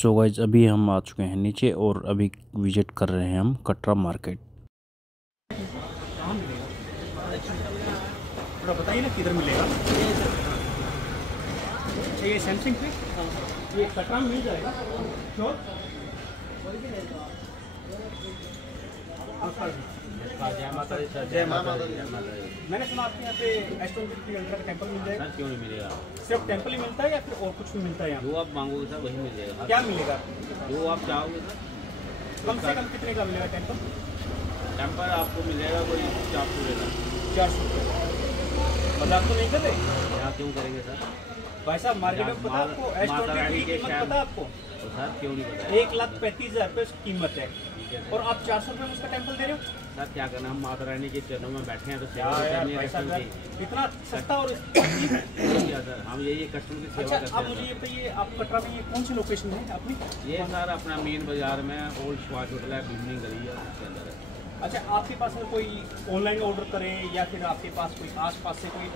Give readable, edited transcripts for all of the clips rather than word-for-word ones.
So guys अभी हम आ चुके हैं नीचे और अभी विजिट कर रहे हैं हम कटरा मार्केट। थोड़ा बताइए ना किधर मिलेगा। ये सैमसंग पे ये कटरा में मिल जाएगा। क्यों? जय माता दी सर। जय माता दी। मैंने सुना आपके यहाँ पे S23 अल्ट्रा का टेम्पल मिल जाएगा। सर क्यों नहीं मिलेगा? सिर्फ टेम्पल ही मिलता है या फिर और कुछ भी मिलता है यहाँ? जो आप मांगोगे सर वही मिलेगा। क्या मिलेगा? जो आप चाहोगे सर। कम से कम कितने का मिलेगा टेम्पल? टेम्पर आपको मिलेगा कोई 400 देगा। 400 मजाक तो नहीं करते? यहाँ क्यों करेंगे सर? भाई साहब मार्केट में पता आपको S23 की कीमत पता आपको? तो सर क्यों नहीं पता? 1,35,000 रुपये उसकी कीमत है और आप 400 रुपये में उसका टेम्पल दे रहे हो। सर क्या करना, हम माता रानी के चरणों में बैठे हैं तो सेवा यार करनी है भाई कस्टमर साहब की। इतना सस्ता और क्या सर, हम यही कस्टमर की सेवा अच्छा, आप करते मुझे हैं। ये बताइए आप कटरा में ये कौन सी लोकेशन है अपनी? ये सर अपना मेन बाजार में ओल्ड स्वाच होटल है, बिल्डिंग गली है उसके अंदर है। अच्छा, आपके पास में कोई ऑनलाइन ऑर्डर करे या फिर आपके पास कोई आसपास से कोई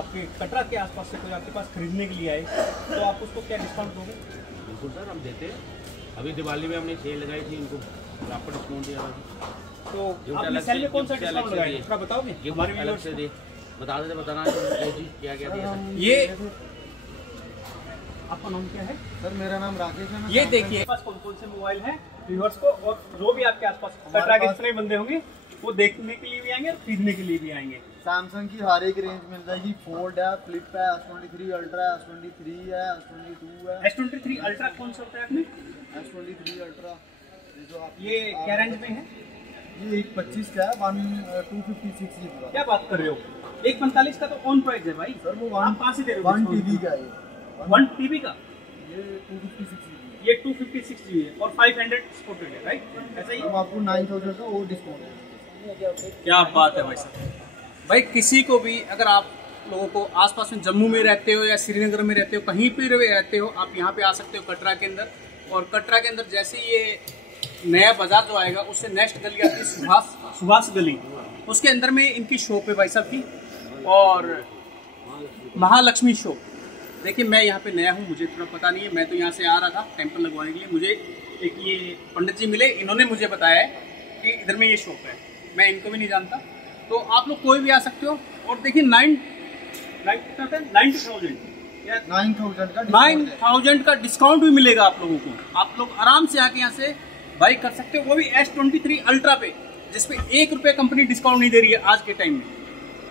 आपके कटरा के आसपास से कोई आपके पास खरीदने के लिए आए तो आप उसको क्या डिस्काउंट दोगे? बिल्कुल सर, हम देते हैं। अभी दिवाली में हमने सेल लगाई थी, उनको प्रॉपर डिस्काउंट दिया था। तो गिफ्ट आप अलग सेल से- में कौन सा गिफ्ट अलग डिस्काउंट से लगाए दिए। थोड़ा बताओगे गिफ्ट हमारे अलग व्यूअर्स से को? दे बता देते बताना ये चीज़ क्या क्या दिया सर। ये आपका नाम क्या है? सर मेरा नाम राकेश है। ये देखिए पास कौन कौन से मोबाइल हैं व्यूअर्स को, और जो भी आपके आसपास कटरा के जितने बंदे होंगे वो देखने के लिए भी आएंगे और खरीदने के लिए भी आएंगे। सैमसंग की हर एक रेंज मिल जाएगी। फोल्ड है, फ्लिप है, S23 अल्ट्रा है, S23 है, S22 है। S23 अल्ट्रा कौन सा होता है आपने? S23 अल्ट्रा जो आप ये क्या रेंज में है? ये 125 का है, 256 GB का। क्या बात कर रहे हो? 145 का तो ऑन प्राइस है भाई। सर वो आप कहाँ से दे रहे हो? 1 TB का है ये। 1 TB का ये 256 GB ये 256 GB है और 500 स्पोर्टेड है, राइट? ऐसा ही है। अब आपको 9000 का वो डिस्काउंट है। क्या बात है भाई साहब। भाई किसी को भी अगर आप लोगों को आसपास में जम्मू में रहते हो या श्रीनगर में रहते हो, कहीं पे रहते हो, आप यहाँ पे आ सकते हो कटरा के अंदर। और कटरा के अंदर जैसे ये नया बाजार जो आएगा उससे नेक्स्ट गली आती है सुभाष गली, उसके अंदर में इनकी शॉप है भाई साहब की, और महालक्ष्मी शॉप। देखिए मैं यहाँ पे नया हूँ, मुझे थोड़ा पता नहीं है, मैं तो यहाँ से आ रहा था टेम्पल लगवाने के लिए। मुझे एक ये पंडित जी मिले, इन्होंने मुझे बताया है कि इधर में ये शॉप है, मैं इनको भी नहीं जानता। तो आप लोग कोई भी आ सकते हो। और देखिए 9,000 का डिस्काउंट भी मिलेगा आप लोगों को। आप लोग आराम से आके यहाँ से बाई कर सकते हो, वो भी S23 अल्ट्रा पे, जिसपे 1 रुपये कंपनी डिस्काउंट नहीं दे रही है आज के टाइम में।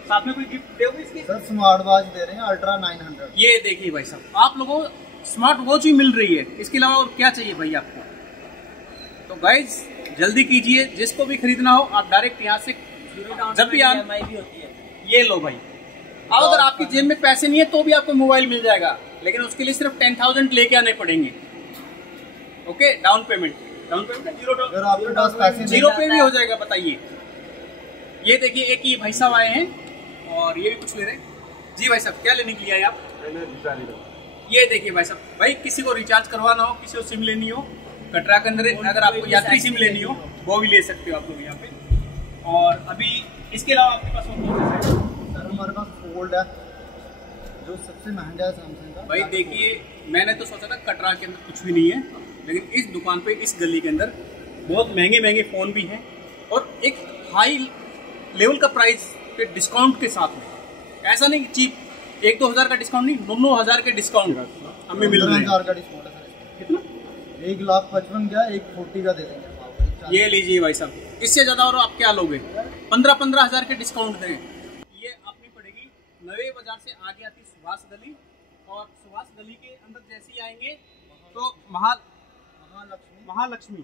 साथ में कोई गिफ्ट दोगे इसकी? सर स्मार्ट वॉच दे रहे हैं अल्ट्रा 900। ये देखिए भाई साहब, आप लोगों को स्मार्ट वॉच भी मिल रही है, इसके अलावा और क्या चाहिए भाई आपको? तो गाइज जल्दी कीजिए, जिसको भी खरीदना हो आप डायरेक्ट यहाँ से जब भी आप ये लो भाई। अब अगर आपकी जेब में पैसे नहीं है तो भी आपको मोबाइल मिल जाएगा, लेकिन उसके लिए सिर्फ 10,000 लेके आने पड़ेंगे। ओके, डाउन पेमेंट 0 अगर आपके पास पैसे जीरो पे भी हो जाएगा। बताइए, ये देखिए एक ये भाई साहब आए हैं और ये भी कुछ ले रहे हैं। जी भाई साहब क्या लेने के लिए आए आप? ये देखिए भाई साहब, भाई किसी को रिचार्ज करवाना हो, किसी को सिम लेनी हो कटरा के अंदर, अगर आपको यात्री सिम लेनी हो वो भी ले सकते हो आप लोग यहाँ पे। और अभी इसके अलावा आपके पास और कौन सा है? सर हमारे पास फोल्ड है जो सबसे महंगा है सैमसंग का। भाई देखिए मैंने तो सोचा था कटरा के अंदर कुछ भी नहीं है, लेकिन इस दुकान पे इस गली के अंदर बहुत महंगे महंगे फ़ोन भी हैं और एक हाई लेवल का प्राइस पे डिस्काउंट के साथ में। ऐसा नहीं चीप 1-2 हज़ार का डिस्काउंट नहीं, 9,000 के डिस्काउंट हमें मिल रहे हैं। 15,000 का डिस्काउंट है सर। कितना? 1,55,000 का 140 का दे देंगे। ये लीजिए भाई साहब, इससे ज़्यादा और आप क्या लोगे? 15-15 हज़ार के डिस्काउंट दें। ये अपनी पड़ेगी नवे बाजार से आगे आती सुभाष गली, और सुभाष गली के अंदर जैसे ही आएंगे तो महालक्ष्मी।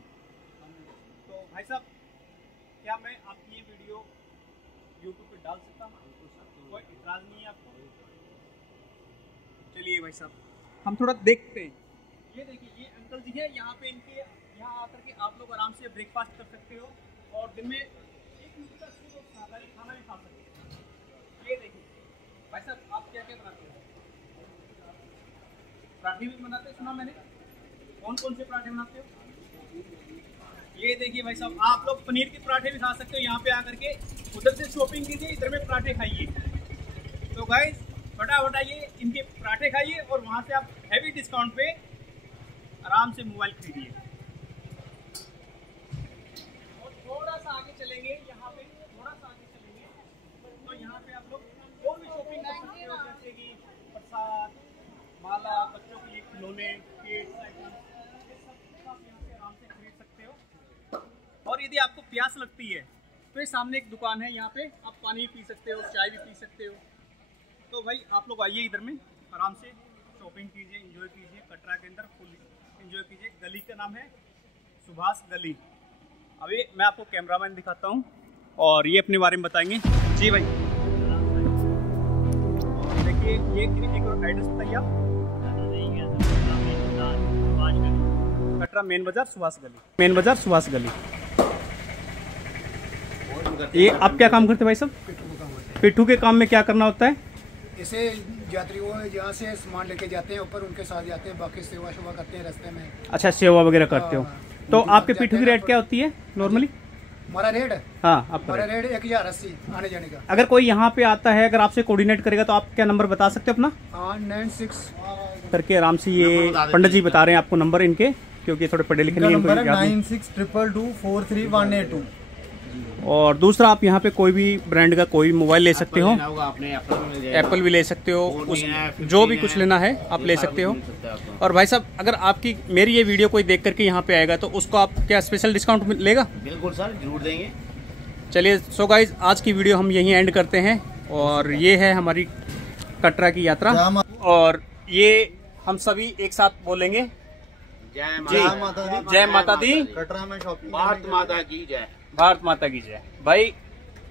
तो भाई साहब क्या मैं आपकी ये वीडियो YouTube पे डाल सकता हूँ? कोई इतराज नहीं है आपको? चलिए भाई साहब हम थोड़ा देखते हैं। ये देखिए ये अंकल जी है, यहाँ पे इनके यहाँ आकर के आप लोग आराम से ब्रेकफास्ट कर सकते हो और दिन में 1 मिनट का शुद्ध और शाकाहारी खाना भी खा सकते हो। ये देखिए भाई साहब आप क्या क्या बनाते हो? पराठे भी बनाते हैं सुना मैंने। कौन कौन से पराठे बनाते हो? ये देखिए भाई साहब, आप लोग पनीर के पराठे भी खा सकते हो यहाँ पे आकर के। उधर से शॉपिंग कीजिए, इधर में पराठे खाइए। तो गाइस फटाफट आइए, इनके पराठे खाइए और वहाँ से आप हैवी डिस्काउंट पे आराम आराम से मोबाइल खरीदिए। और थोड़ा सा आगे चलेंगे, यहाँ पे थोड़ा सा आगे चलेंगे तो यहाँ पे आप लोग और भी शॉपिंग कर सकते हो, जैसे कि प्रसाद, माला, बच्चों के लिए खिलौने, पेट्स आइटम, ये सब आप यहाँ से आराम से खरीद सकते हो। और यदि आपको प्यास लगती है तो ये सामने एक दुकान है, यहाँ पे आप पानी भी पी सकते हो, चाय भी पी सकते हो। तो भाई आप लोग आइए इधर में, आराम से शॉपिंग कीजिए, एंजॉय कीजिए, कटरा के अंदर फुल एंजॉय कीजिए। गली का नाम है सुभाष गली। अभी मैं आपको कैमरामैन दिखाता हूँ और ये अपने बारे में बताएंगे। जी भाई, और देखिए ये एक और एड्रेस बताइए आप। कटरा मेन बाजार सुभाष गली, मेन बाजार सुभाष गली। ये आप क्या काम करते हैं भाई साहब? पिट्ठू के काम में क्या करना होता है? इसे यात्रियों जहाँ से सामान लेके जाते हैं ऊपर, उनके साथ जाते हैं, बाकी सेवा करते हैं रास्ते में। अच्छा, सेवा वगैरह करते हो। तो आपके पिट्ठू की रेट क्या होती है नॉर्मली? हमारा रेट, हाँ हमारा रेट 1080 आने जाने का। अगर कोई यहाँ पे आता है, अगर आपसे कोऑर्डिनेट करेगा तो आप क्या नंबर बता सकते हो अपना? 96 करके आराम से, ये पंडित जी बता रहे हैं आपको नंबर इनके, क्योंकि थोड़े पढ़े लिखे नहीं हैं। 9622243182। और दूसरा, आप यहाँ पे कोई भी ब्रांड का कोई मोबाइल ले सकते हो, एप्पल भी ले सकते हो, जो भी कुछ लेना है आप ले सकते हो। और भाई साहब, अगर आपकी मेरी ये वीडियो कोई देख करके यहाँ पे आएगा तो उसको आप क्या स्पेशल डिस्काउंट मिलेगा? बिल्कुल सर, जरूर देंगे। चलिए, सो गाइज आज की वीडियो हम यहीं एंड करते हैं। और ये है हमारी कटरा की यात्रा, और ये हम सभी एक साथ बोलेंगे, जय माता दी, जय माता दी, कटरा में शॉपिंग, भारत माता की जय, भारत माता की जय। भाई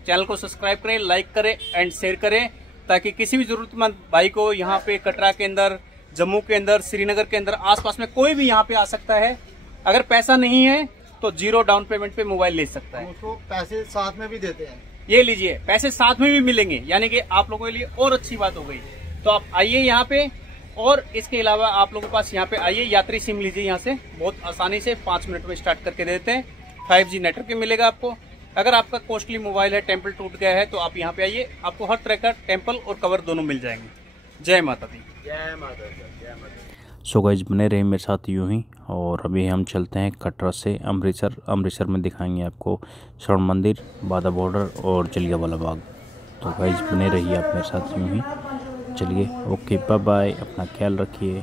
चैनल को सब्सक्राइब करें, लाइक करें एंड शेयर करें, ताकि किसी भी जरूरतमंद भाई को यहाँ पे कटरा के अंदर, जम्मू के अंदर, श्रीनगर के अंदर, आसपास में कोई भी यहाँ पे आ सकता है। अगर पैसा नहीं है तो 0 डाउन पेमेंट पे मोबाइल ले सकता है। उसको पैसे साथ में भी देते हैं। ये लीजिए, पैसे साथ में भी मिलेंगे, यानी कि आप लोगों के लिए और अच्छी बात हो गई। तो आप आइए यहाँ पे, और इसके अलावा आप लोगों के पास यहाँ पे आइए, यात्री सिम लीजिए यहाँ से, बहुत आसानी से 5 मिनट में स्टार्ट करके देते हैं। 5G नेटवर्क भी मिलेगा आपको। अगर आपका कॉस्टली मोबाइल है, टेम्पल टूट गया है, तो आप यहाँ पे आइए, आपको हर तरह का टेम्पल और कवर दोनों मिल जाएंगे। जय माता दी, जय माता दी, जय माता दी। सो गाइस, बने रहे मेरे साथ यूं ही। और अभी हम चलते हैं कटरा से अमृतसर। अमृतसर में दिखाएंगे आपको स्वर्ण मंदिर, बाघा बॉर्डर और जलियांवाला बाग। तो गाइस, बने रहिए आप मेरे साथ यूं ही। चलिए, ओके, बाय बाय, अपना ख्याल रखिए।